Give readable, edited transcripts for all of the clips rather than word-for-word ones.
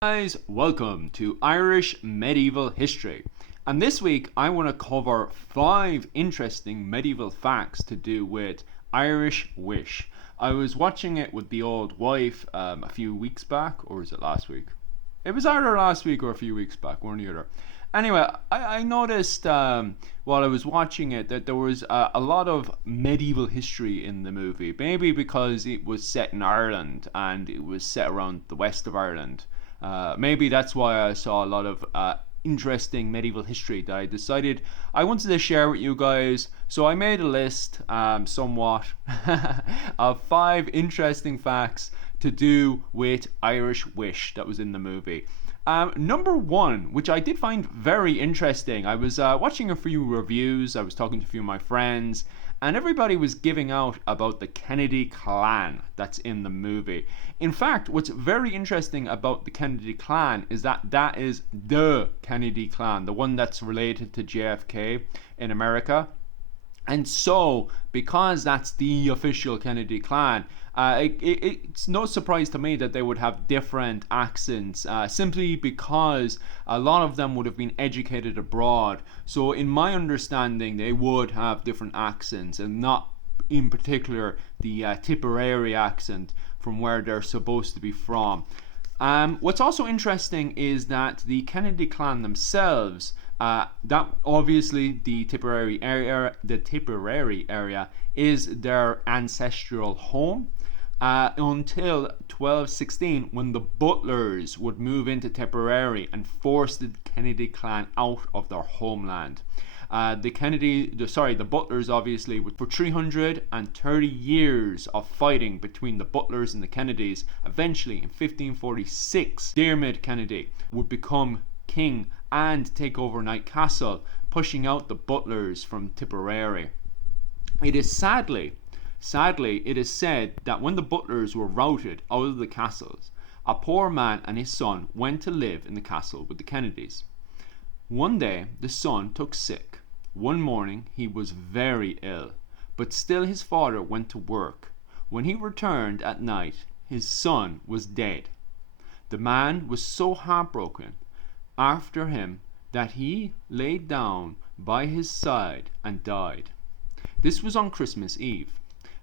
Guys, welcome to Irish Medieval History. And this week I want to cover 5 interesting medieval facts to do with Irish wish. I was watching it with the old wife a few weeks back, or was it last week? It was either last week or a few weeks back, one or the other. Anyway, I noticed while I was watching it that there was a lot of medieval history in the movie. Maybe because it was set in Ireland and it was set around the west of Ireland. Maybe that's why I saw a lot of interesting medieval history that I decided I wanted to share with you guys. So I made a list, somewhat, of 5 interesting facts to do with Irish wish that was in the movie. Number 1, which I did find very interesting, I was watching a few reviews, I was talking to a few of my friends, and everybody was giving out about the Kennedy clan that's in the movie. In fact, what's very interesting about the Kennedy clan is that is the Kennedy clan, the one that's related to JFK in America. And so, because that's the official Kennedy clan, it's no surprise to me that they would have different accents, simply because a lot of them would have been educated abroad. So, in my understanding, they would have different accents, and not in particular the Tipperary accent from where they're supposed to be from. What's also interesting is that the Kennedy clan themselves, that obviously the Tipperary area is their ancestral home. Until 1216, when the Butlers would move into Tipperary and force the Kennedy clan out of their homeland. The Butlers obviously, for 330 years of fighting between the Butlers and the Kennedys, eventually in 1546, Diarmid Kennedy would become king and take over Knight Castle, pushing out the Butlers from Tipperary. It is sadly, it is said that when the Butlers were routed out of the castles, a poor man and his son went to live in the castle with the Kennedys. One day, the son took sick. One morning, he was very ill, but still his father went to work. When he returned at night, his son was dead. The man was so heartbroken after him that he laid down by his side and died. This was on Christmas Eve.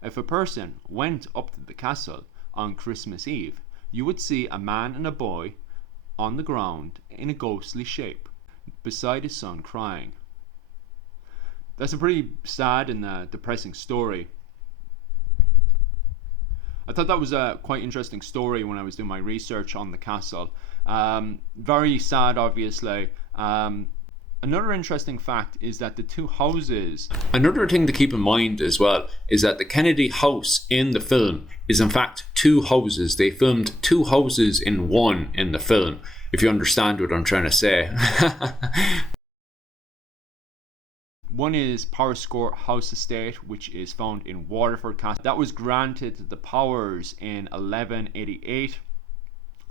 If a person went up to the castle on Christmas Eve, you would see a man and a boy on the ground in a ghostly shape, beside his son crying. That's a pretty sad and depressing story. I thought that was a quite interesting story when I was doing my research on the castle. Very sad, obviously. Another interesting fact is that the two houses. Another thing to keep in mind as well is that the Kennedy house in the film is in fact 2 houses. They filmed 2 houses in one in the film, if you understand what I'm trying to say. One is Powerscourt House Estate, which is found in Waterford Castle. That was granted the Powers in 1188,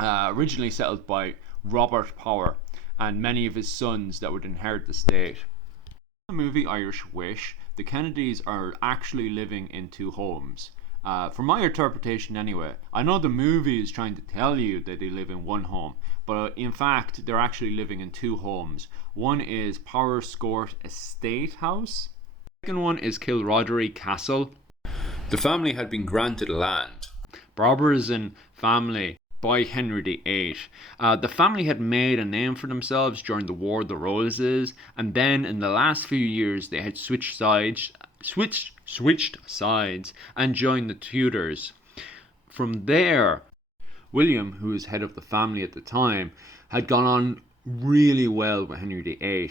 originally settled by Robert Power and many of his sons that would inherit the state. In the movie Irish Wish, the Kennedys are actually living in 2 homes. From my interpretation anyway, I know the movie is trying to tell you that they live in 1 home, but in fact they're actually living in 2 homes. One is Powerscourt Estate House. The second one is Kilroddery Castle. The family had been granted land. Brobazon family by Henry VIII. The family had made a name for themselves during the War of the Roses, and then in the last few years they had switched sides and joined the Tudors. From there, William, who was head of the family at the time, had gone on really well with Henry VIII,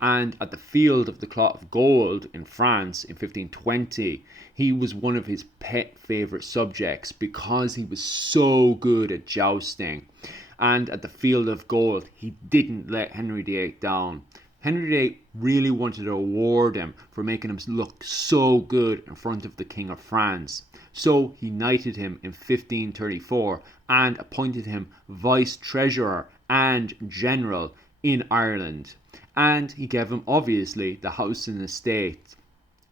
and at the Field of the Cloth of Gold in France in 1520, he was one of his pet favourite subjects because he was so good at jousting. And at the Field of Gold, he didn't let Henry VIII down. Henry VIII really wanted to award him for making him look so good in front of the King of France. So he knighted him in 1534 and appointed him Vice Treasurer and General in Ireland. And he gave him, obviously, the house and estate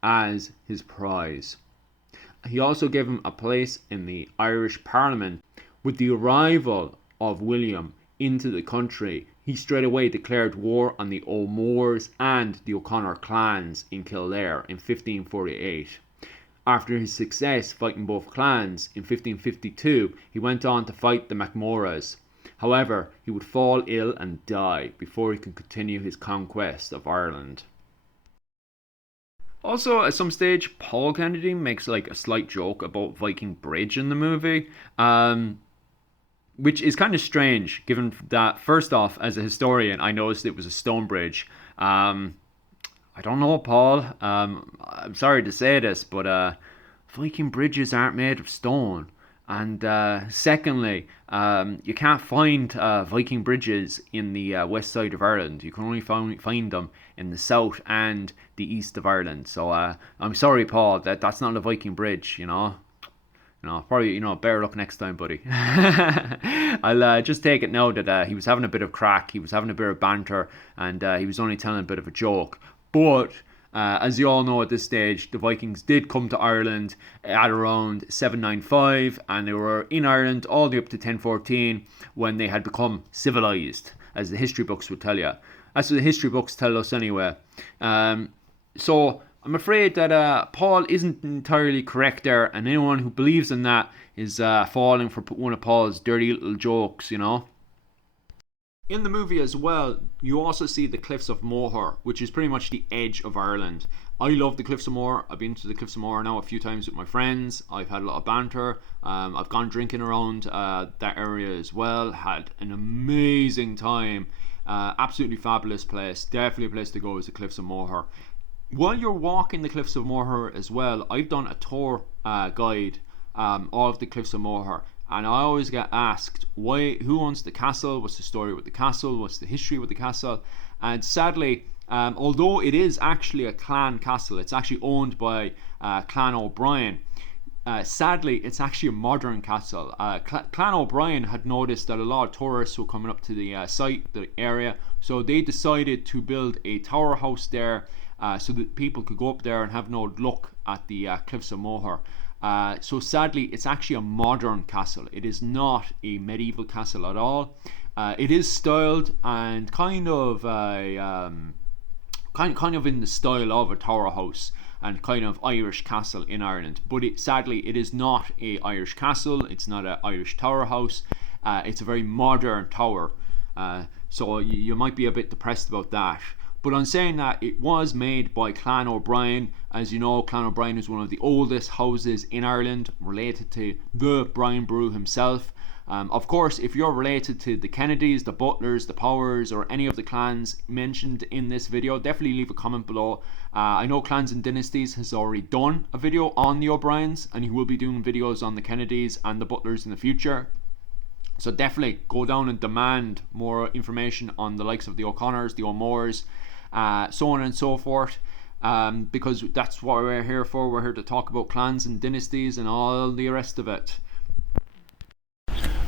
as his prize. He also gave him a place in the Irish Parliament. With the arrival of William into the country, he straight away declared war on the O'Moores and the O'Connor clans in Kildare in 1548. After his success fighting both clans in 1552, he went on to fight the MacMorras. However, he would fall ill and die before he could continue his conquest of Ireland. Also, at some stage, Paul Kennedy makes like a slight joke about Viking Bridge in the movie, which is kind of strange, given that, first off, as a historian, I noticed it was a stone bridge. I don't know, Paul. I'm sorry to say this, but Viking bridges aren't made of stone. And secondly, you can't find Viking bridges in the west side of Ireland. You can only find them in the south and the east of Ireland. So I'm sorry, Paul, that's not a Viking bridge, you know. Probably, better luck next time, buddy. I'll just take it now that he was having a bit of crack, he was having a bit of banter, and he was only telling a bit of a joke. But as you all know at this stage, the Vikings did come to Ireland at around 795, and they were in Ireland all the way up to 1014 when they had become civilized, as the history books would tell you. That's what the history books tell us anyway. So I'm afraid that Paul isn't entirely correct there, and anyone who believes in that is falling for one of Paul's dirty little jokes, In the movie as well, you also see the Cliffs of Moher, which is pretty much the edge of Ireland. I love the Cliffs of Moher. I've been to the Cliffs of Moher now a few times with my friends. I've had a lot of banter. I've gone drinking around that area as well. Had an amazing time. Absolutely fabulous place. Definitely a place to go is the Cliffs of Moher. While you're walking the Cliffs of Moher as well, I've done a tour guide of the Cliffs of Moher. And I always get asked, who owns the castle? What's the story with the castle? What's the history with the castle? And sadly, although it is actually a clan castle, it's actually owned by Clan O'Brien. Sadly, it's actually a modern castle. Clan O'Brien had noticed that a lot of tourists were coming up to the site, the area, so they decided to build a tower house there so that people could go up there and have no look at the Cliffs of Moher. So sadly, it's actually a modern castle. It is not a medieval castle at all. It is styled and kind of in the style of a tower house and kind of Irish castle in Ireland. But sadly, it is not a Irish castle. It's not an Irish tower house. It's a very modern tower. So you might be a bit depressed about that. But on saying that, it was made by Clan O'Brien. As you know, Clan O'Brien is one of the oldest houses in Ireland, related to the Brian Boru himself. Of course, if you're related to the Kennedys, the Butlers, the Powers, or any of the clans mentioned in this video, definitely leave a comment below. I know Clans and Dynasties has already done a video on the O'Briens, and he will be doing videos on the Kennedys and the Butlers in the future. So definitely go down and demand more information on the likes of the O'Connors, the O'Moores, so on and so forth, because that's what we're here for. We're here to talk about clans and dynasties and all the rest of it.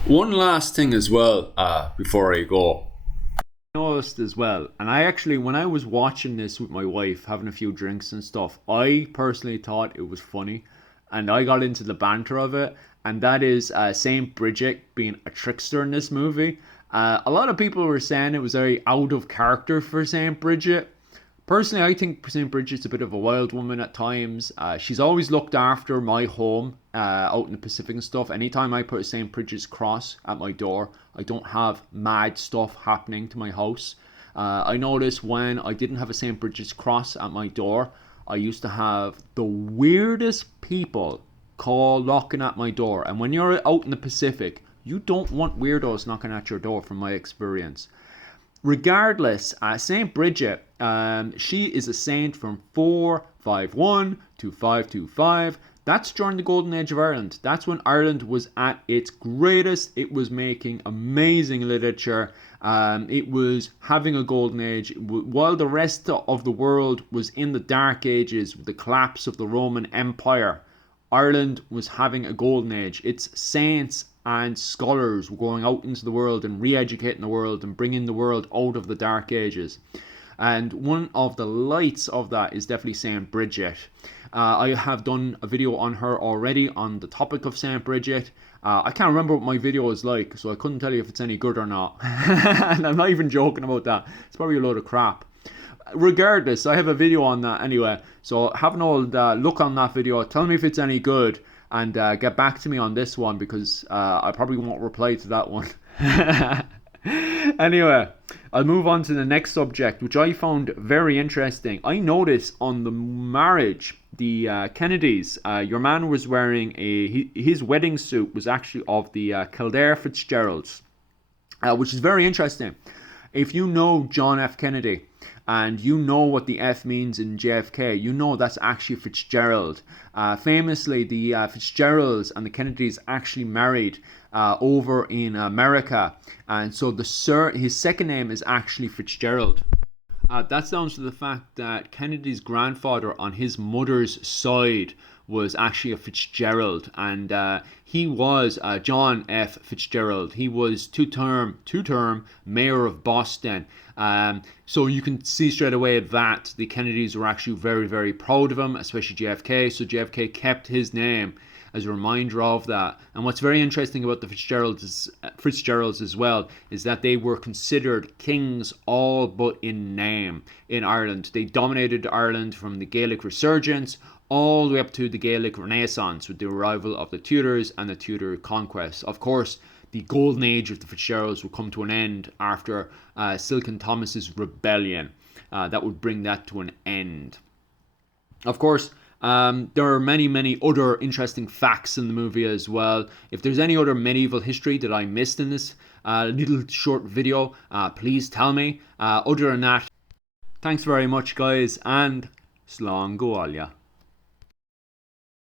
One last thing as well before I go. I noticed as well, and I actually, when I was watching this with my wife, having a few drinks and stuff, I personally thought it was funny, and I got into the banter of it, and that is Saint Bridget being a trickster in this movie. A lot of people were saying it was very out of character for Saint Bridget. Personally, I think Saint Bridget's a bit of a wild woman at times. She's always looked after my home out in the Pacific and stuff. Anytime I put a Saint Bridget's cross at my door, I don't have mad stuff happening to my house. I noticed when I didn't have a Saint Bridget's cross at my door, I used to have the weirdest people call knocking at my door. And when you're out in the Pacific, you don't want weirdos knocking at your door, from my experience. Regardless, Saint Bridget, she is a saint from 451 to 525. That's during the Golden Age of Ireland. That's when Ireland was at its greatest. It was making amazing literature. It was having a golden age. While the rest of the world was in the Dark Ages, with the collapse of the Roman Empire, Ireland was having a golden age. Its saints and scholars were going out into the world and re-educating the world and bringing the world out of the Dark Ages. And one of the lights of that is definitely Saint Bridget. I have done a video on her already on the topic of Saint Bridget. I can't remember what my video is like, so I couldn't tell you if it's any good or not. And I'm not even joking about that. It's probably a load of crap. Regardless, I have a video on that anyway, so have an old look on that video. Tell me if it's any good, and get back to me on this one, because I probably won't reply to that one. Anyway, I'll move on to the next subject, which I found very interesting. I noticed on the marriage, the Kennedys, your man was wearing his wedding suit was actually of the Kildare Fitzgeralds, which is very interesting. If you know John F. Kennedy, and you know what the F means in JFK, you know that's actually Fitzgerald. Famously, the Fitzgeralds and the Kennedys actually married over in America, and so his second name is actually Fitzgerald. That's down to the fact that Kennedy's grandfather on his mother's side was actually a Fitzgerald, and he was John F. Fitzgerald. He was two-term mayor of Boston. So you can see straight away that the Kennedys were actually very, very proud of him, especially JFK. So JFK kept his name as a reminder of that. And what's very interesting about the Fitzgeralds as well is that they were considered kings all but in name in Ireland. They dominated Ireland from the Gaelic resurgence all the way up to the Gaelic Renaissance with the arrival of the Tudors and the Tudor conquest. Of course, the golden age of the Fitzgeralds would come to an end after Silken Thomas's rebellion. That would bring that to an end. Of course, there are many, many other interesting facts in the movie as well. If there's any other medieval history that I missed in this little short video, please tell me. Other than that, thanks very much, guys, and slán go Alia.